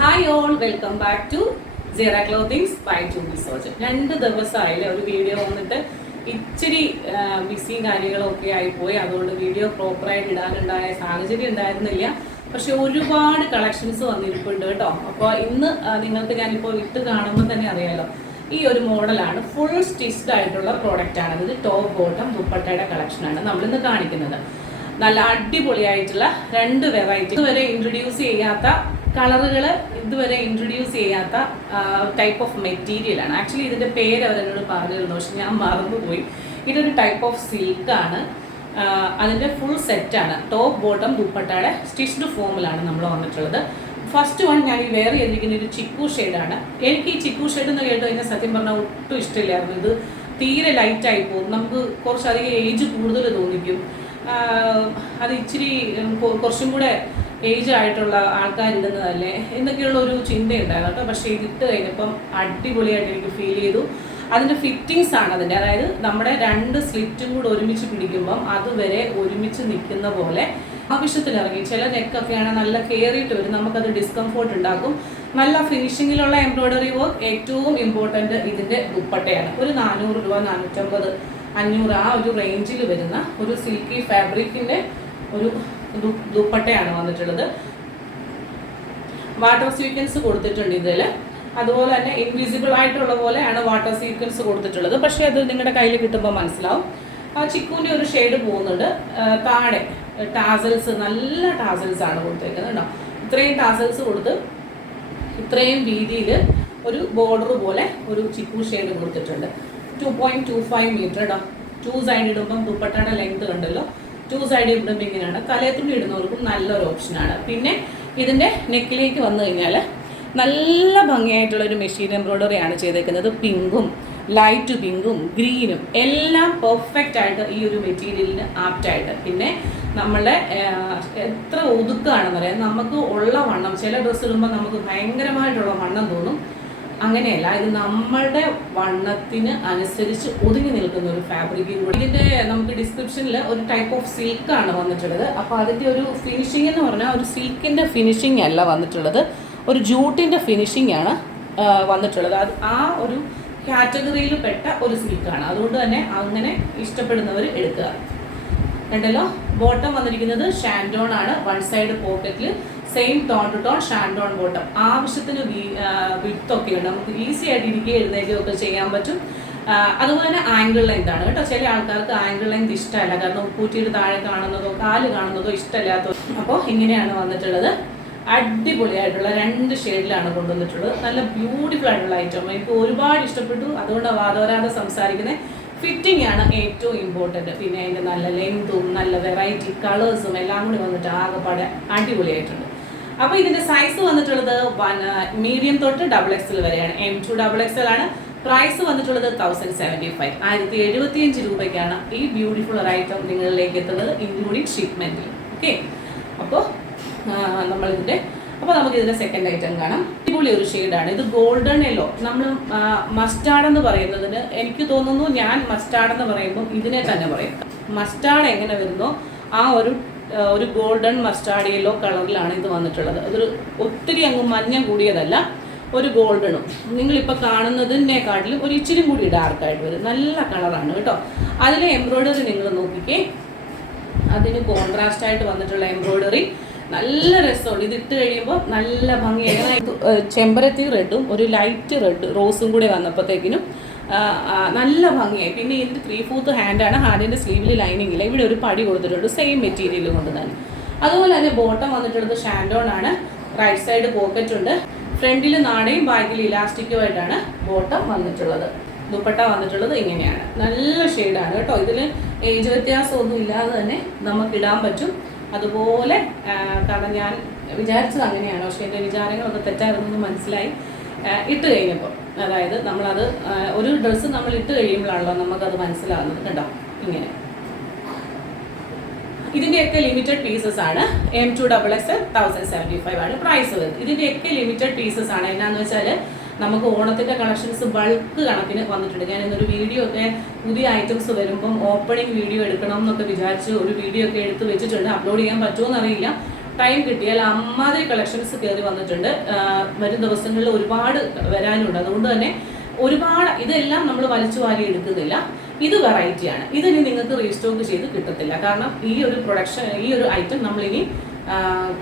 Hi all, welcome back to Zeera clothings by Juby Sojan. 2 ദിവസമായില്ലേ ഒരു video വന്നിട്ട് ഇച്ചിരി ബിസിയും കാര്യങ്ങളും ഒക്കെ ആയിപ്പോയി. അതുകൊണ്ട് വീഡിയോ പ്രോപ്പറായിട്ട് ഇടാനുണ്ടായ സാഹചര്യം ഉണ്ടായിരുന്നില്ല. പക്ഷെ ഒരുപാട് കളക്ഷൻസ് വന്നിരിപ്പുണ്ട് കേട്ടോ. അപ്പോൾ ഇന്ന് നിങ്ങൾക്ക് ഞാനിപ്പോൾ ഇട്ട് കാണുമ്പോൾ തന്നെ അറിയാലോ, ഈ ഒരു മോഡലാണ് ഫുൾ സ്റ്റിച്ച്ഡ് ആയിട്ടുള്ള പ്രോഡക്റ്റ് ആണ്. ഇത് ടോപ്പ് ബോട്ടം ദുപ്പട്ടയുടെ കളക്ഷനാണ് നമ്മളിന്ന് കാണിക്കുന്നത്. നല്ല അടിപൊളിയായിട്ടുള്ള 2 വെറൈറ്റി, ഇതുവരെ ഇൻട്രൊഡ്യൂസ് ചെയ്യാത്ത കളറുകൾ, ഇതുവരെ ഇൻട്രൊഡ്യൂസ് ചെയ്യാത്ത ടൈപ്പ് ഓഫ് മെറ്റീരിയലാണ്. ആക്ച്വലി ഇതിൻ്റെ പേര് അവരെന്നോട് പറഞ്ഞിരുന്നു, പക്ഷെ ഞാൻ മറന്നുപോയി. ഇതൊരു ടൈപ്പ് ഓഫ് സിൽക്കാണ്. അതിൻ്റെ ഫുൾ സെറ്റാണ്. ടോപ്പ് ബോട്ടം ദുപ്പട്ടയുടെ സ്റ്റിച്ച്ഡ് ഫോമിലാണ് നമ്മൾ വന്നിട്ടുള്ളത്. ഫസ്റ്റ് വൺ ഞാൻ ഈ വെയർ ചെയ്തിരിക്കുന്ന ഒരു ചിക്കു ഷെയ്ഡാണ്. എനിക്ക് ഈ ചിക്കു ഷെയ്ഡ് എന്ന് കേട്ട് കഴിഞ്ഞാൽ സത്യം പറഞ്ഞാൽ ഒട്ടും ഇഷ്ടമില്ലായിരുന്നു. ഇത് തീരെ ലൈറ്റായി പോകും, നമുക്ക് കുറച്ചധികം ഏജ് കൂടുതൽ തോന്നിക്കും. അത് ഇച്ചിരി കുറച്ചും കൂടെ ഏജ് ആയിട്ടുള്ള ആൾക്കാരിടുന്നതല്ലേ എന്നൊക്കെയുള്ള ഒരു ചിന്തയുണ്ടായിരുന്നു കേട്ടോ. പക്ഷേ ഇതിട്ട് കഴിഞ്ഞപ്പം അടിപൊളിയായിട്ട് എനിക്ക് ഫീൽ ചെയ്തു. അതിൻ്റെ ഫിറ്റിങ്സ് ആണ് അതിൻ്റെ, അതായത് നമ്മുടെ 2 സ്ലിറ്റും കൂടെ ഒരുമിച്ച് പിടിക്കുമ്പം അതുവരെ ഒരുമിച്ച് നിൽക്കുന്ന പോലെ ആവശ്യത്തിന് ഇറങ്ങി. ചില നെക്കൊക്കെയാണ് നല്ല കയറിയിട്ട് വരും, നമുക്കത് ഡിസ്കംഫോർട്ട് ഉണ്ടാക്കും. നല്ല ഫിനിഷിങ്ങിലുള്ള എംബ്രോയ്ഡറി വർക്ക്. ഏറ്റവും ഇമ്പോർട്ടൻറ്റ് ഇതിൻ്റെ ദുപ്പട്ടയാണ്. ഒരു 400 രൂപ, 450, 500 ആ ഒരു റേഞ്ചിൽ വരുന്ന ഒരു സിൽക്കി ഫാബ്രിക്കിൻ്റെ ഒരു ദുപ്പട്ടയാണ് വന്നിട്ടുള്ളത്. വാട്ടർ സീക്വൻസ് കൊടുത്തിട്ടുണ്ട് ഇതിൽ. അതുപോലെ തന്നെ ഇൻവിസിബിൾ ആയിട്ടുള്ള പോലെയാണ് വാട്ടർ സീക്വൻസ് കൊടുത്തിട്ടുള്ളത്. പക്ഷേ അത് നിങ്ങളുടെ കയ്യിൽ കിട്ടുമ്പോൾ മനസ്സിലാവും. ആ ചിക്കുവിൻ്റെ ഒരു ഷെയ്ഡ് പോകുന്നുണ്ട്. താഴെ ടാസൽസ്, നല്ല ടാസൽസ് ആണ് കൊടുത്തേക്കുന്നത് കേട്ടോ. ഇത്രയും ടാസൽസ് കൊടുത്ത് ഇത്രയും വീതിയിൽ ഒരു ബോർഡർ പോലെ ഒരു ചിക്കു ഷെയ്ഡ് കൊടുത്തിട്ടുണ്ട്. 2.25 മീറ്റർ കേട്ടോ. 2 സൈഡ് ഇടുമ്പം ദുപ്പട്ടയുടെ ലെങ്ത് കണ്ടല്ലോ. 2 സൈഡ് ഇടുമ്പോൾ ഇങ്ങനെയാണ്. തലയത്തുണി ഇടുന്നവർക്കും നല്ലൊരു ഓപ്ഷനാണ്. പിന്നെ ഇതിൻ്റെ നെക്കിലേക്ക് വന്നു കഴിഞ്ഞാൽ നല്ല ഭംഗിയായിട്ടുള്ളൊരു മെഷീൻ എംബ്രോയ്ഡറി ആണ് ചെയ്തേക്കുന്നത്. പിങ്കും ലൈറ്റ് പിങ്കും ഗ്രീനും എല്ലാം പെർഫെക്റ്റ് ആയിട്ട് ഈ ഒരു മെറ്റീരിയലിന് ആപ്റ്റായിട്ട്. പിന്നെ നമ്മളുടെ എത്ര ഒതുക്കാണെന്ന് പറയാം, നമുക്ക് ഉള്ള വണ്ണം, ചില ഡ്രസ്സ് ഇടുമ്പോൾ നമുക്ക് ഭയങ്കരമായിട്ടുള്ള വണ്ണം തോന്നും. അങ്ങനെയല്ല, ഇത് നമ്മളുടെ വണ്ണത്തിന് അനുസരിച്ച് ഒതുങ്ങി നിൽക്കുന്ന ഒരു ഫാബ്രിക്കും കൂടി. ഇതിൻ്റെ നമുക്ക് ഡിസ്ക്രിപ്ഷനിൽ ഒരു ടൈപ്പ് ഓഫ് സിൽക്കാണ് വന്നിട്ടുള്ളത്. അപ്പോൾ അതിൻ്റെ ഒരു ഫിനിഷിംഗ് എന്ന് പറഞ്ഞാൽ ഒരു സിൽക്കിൻ്റെ ഫിനിഷിംഗ് അല്ല വന്നിട്ടുള്ളത്, ഒരു ജൂട്ടിൻ്റെ ഫിനിഷിംഗ് ആണ് വന്നിട്ടുള്ളത്. അത് ആ ഒരു കാറ്റഗറിയിൽ പെട്ട ഒരു സിൽക്കാണ്. അതുകൊണ്ട് തന്നെ അങ്ങനെ ഇഷ്ടപ്പെടുന്നവർ എടുക്കുക. കണ്ടല്ലോ, ബോട്ടം വന്നിരിക്കുന്നത് ഷാൻഡോൺ ആണ്. 1 സൈഡ് പോക്കറ്റിൽ സെയിം ടോൺ ടു ടോൺ ഷാൻഡോൺ ബോട്ടം. ആവശ്യത്തിന് വിഡ്ത്തൊക്കെ ഉണ്ട്, നമുക്ക് ഈസി ആയിട്ട് ഇരിക്കുകയും എഴുന്നേക്കുകയൊക്കെ ചെയ്യാൻ പറ്റും. അതുപോലെ തന്നെ ആംഗിൾ ലെങ്ത് ആണ് കേട്ടോ. ചില ആൾക്കാർക്ക് ആംഗിൾ ലെങ്ത് ഇഷ്ടമല്ല, കാരണം കൂട്ടിയിട്ട് താഴെ കാണുന്നതോ കാല് കാണുന്നതോ ഇഷ്ടമല്ലാത്തോ. അപ്പോൾ ഇങ്ങനെയാണ് വന്നിട്ടുള്ളത്. അടിപൊളിയായിട്ടുള്ള 2 ഷെയ്ഡിലാണ് കൊണ്ടുവന്നിട്ടുള്ളത്. നല്ല ബ്യൂട്ടിഫുൾ ആയിട്ടുള്ള ഐറ്റം, എനിക്ക് ഒരുപാട് ഇഷ്ടപ്പെട്ടു. അതുകൊണ്ട് വാദവരാതെ സംസാരിക്കുന്നത്. ഫിറ്റിംഗ് ആണ് ഏറ്റവും ഇമ്പോർട്ടൻറ്റ്. പിന്നെ അതിൻ്റെ നല്ല ലെങ്തും നല്ല വെറൈറ്റി കളേഴ്സും എല്ലാം കൂടി വന്നിട്ട് ആകെപ്പാടെ അടിപൊളിയായിട്ടുണ്ട്. അപ്പോൾ ഇതിൻ്റെ സൈസ് വന്നിട്ടുള്ളത് മീഡിയം തൊട്ട് XXL വരെയാണ്. M2 XXL ആണ്. പ്രൈസ് വന്നിട്ടുള്ളത് 1075, 1075 രൂപയ്ക്കാണ് ഈ ബ്യൂട്ടിഫുൾ ഒരു ഐറ്റം നിങ്ങളിലേക്ക് എത്തുന്നത്, ഇൻക്ലൂഡിങ് ഷിപ്മെൻറ്റിൽ. ഓക്കെ, അപ്പോൾ നമുക്ക് ഇതിന്റെ സെക്കൻഡ് ഐറ്റം കാണാം. അടിപൊളി ഒരു ഷെയ്ഡാണ് ഇത്, ഗോൾഡൻ യെല്ലോ. നമ്മൾ മസ്റ്റാർഡ് എന്ന് പറയുന്നതിന് എനിക്ക് തോന്നുന്നു, ഞാൻ മസ്റ്റാർഡ് എന്ന് പറയുമ്പോൾ ഇതിനെ തന്നെ പറയും. മസ്റ്റാർഡ് എങ്ങനെ വരുന്നോ ആ ഒരു ഗോൾഡൻ മസ്റ്റാർഡ് യെല്ലോ കളറിലാണ് ഇത് വന്നിട്ടുള്ളത്. അതൊരു ഒത്തിരി അങ്ങ് മഞ്ഞ കൂടിയതല്ല, ഒരു ഗോൾഡനും. നിങ്ങളിപ്പോൾ കാണുന്നതിനെക്കാട്ടിലും ഒരു ഇച്ചിരി കൂടി ഡാർക്കായിട്ട് വരും. നല്ല കളറാണ് കേട്ടോ. അതിലെ എംബ്രോയ്ഡറി നിങ്ങൾ നോക്കിക്കേ, അതിന് കോൺട്രാസ്റ്റ് ആയിട്ട് വന്നിട്ടുള്ള എംബ്രോയ്ഡറി നല്ല രസമുണ്ട്. ഇതിട്ട് കഴിയുമ്പോൾ നല്ല ഭംഗിയായി. ചെമ്പരത്തി റെഡും ഒരു ലൈറ്റ് റെഡ് റോസും കൂടെ വന്നപ്പോഴത്തേക്കിനും നല്ല ഭംഗിയായി. പിന്നെ ഇതിൻ്റെ 3/4 ഹാൻഡാണ്. ഹാൻഡിൻ്റെ സ്ലീവിൽ ലൈനിങ് ഇല്ല. ഇവിടെ ഒരു പടി കൊടുത്തിട്ടുണ്ട് സെയിം മെറ്റീരിയൽ കൊണ്ട് തന്നെ. അതുപോലെ തന്നെ ബോട്ടം വന്നിട്ടുള്ളത് ഷാൻഡോൺ ആണ്. റൈറ്റ് സൈഡ് പോക്കറ്റ് ഉണ്ട്. ഫ്രണ്ടിൽ നാടയും ബാക്കിൽ ഇലാസ്റ്റിക്കുമായിട്ടാണ് ബോട്ടം വന്നിട്ടുള്ളത്. ദുപ്പട്ട വന്നിട്ടുള്ളത് ഇങ്ങനെയാണ്. നല്ല ഷെയ്ഡാണ് കേട്ടോ. ഇതിൽ ഏജ് വ്യത്യാസമൊന്നും ഇല്ലാതെ തന്നെ നമുക്കിടാൻ പറ്റും. അതുപോലെ കാരണം ഞാൻ വിചാരിച്ചത് അങ്ങനെയാണ്, പക്ഷേ എൻ്റെ വിചാരങ്ങളൊക്കെ തെറ്റായിരുന്നെന്ന് മനസ്സിലായി ഇട്ട് കഴിഞ്ഞപ്പോൾ. അതായത് നമ്മളത് ഒരു ഡ്രസ്സ് നമ്മൾ ഇട്ട് കഴിയുമ്പോഴാണല്ലോ നമുക്കത് മനസ്സിലാകുന്നത്. കണ്ടോ, ഇങ്ങനെ. ഇതിൻ്റെയൊക്കെ ലിമിറ്റഡ് പീസസ് ആണ്. M2 XXL 1075 ആണ് പ്രൈസ് വരുന്നത്. ഇതിൻ്റെയൊക്കെ ലിമിറ്റഡ് പീസസ് ആണ്. എന്നാന്ന് വെച്ചാൽ നമുക്ക് ഓണത്തിൻ്റെ കളക്ഷൻസ് ബൾക്ക് കണക്കിന് വന്നിട്ടുണ്ട്. ഞാൻ ഇന്നൊരു വീഡിയോ ഒക്കെ പുതിയ ഐറ്റംസ് വരുമ്പം ഓപ്പണിംഗ് വീഡിയോ എടുക്കണം എന്നൊക്കെ വിചാരിച്ച് ഒരു വീഡിയോ ഒക്കെ എടുത്ത് വെച്ചിട്ടുണ്ട്. അപ്ലോഡ് ചെയ്യാൻ പറ്റുമോ എന്നറിയില്ല. ടൈം കിട്ടിയാൽ അമ്മാതിരി കളക്ഷൻസ് കയറി വന്നിട്ടുണ്ട്. വരും ദിവസങ്ങളിൽ ഒരുപാട് വരാനുണ്ട്. അതുകൊണ്ട് തന്നെ ഒരുപാട് ഇതെല്ലാം നമ്മൾ വലിച്ചു വാരി എടുക്കുന്നില്ല. ഇത് വെറൈറ്റിയാണ്. ഇതിനി നിങ്ങൾക്ക് റീസ്റ്റോക്ക് ചെയ്ത് കിട്ടത്തില്ല. കാരണം ഈ ഒരു ഐറ്റം നമ്മളിനി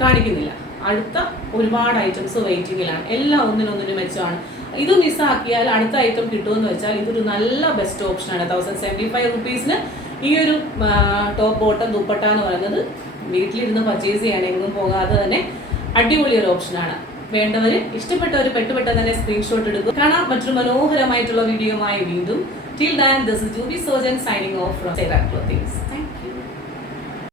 കാണിക്കുന്നില്ല. അടുത്ത ഒരുപാട് ഐറ്റംസ് വെയിറ്റിങ്ങിലാണ്. എല്ലാം ഒന്നിനൊന്നിനും മെച്ചമാണ്. ഇത് മിസ്സാക്കിയാൽ അടുത്ത ഐറ്റം കിട്ടുമെന്ന് വെച്ചാൽ ഇതൊരു നല്ല ബെസ്റ്റ് ഓപ്ഷനാണ്. 1075 റുപ്പീസിന് ഈ ഒരു ടോപ്പ് ബോട്ടം ദുപ്പട്ട എന്ന് പറയുന്നത് വീട്ടിലിരുന്ന് പർച്ചേസ് ചെയ്യാൻ എങ്ങും പോകാതെ തന്നെ അടിപൊളി ഒരു ഓപ്ഷനാണ്. വേണ്ടവർ ഇഷ്ടപ്പെട്ടവർ പെട്ടെന്ന് തന്നെ സ്ക്രീൻഷോട്ട് എടുക്കും. കാണാം മറ്റൊരു മനോഹരമായിട്ടുള്ള വീഡിയോയുമായി വീണ്ടും. Till then, this is Juby Sojan signing off from Sarah Clothings.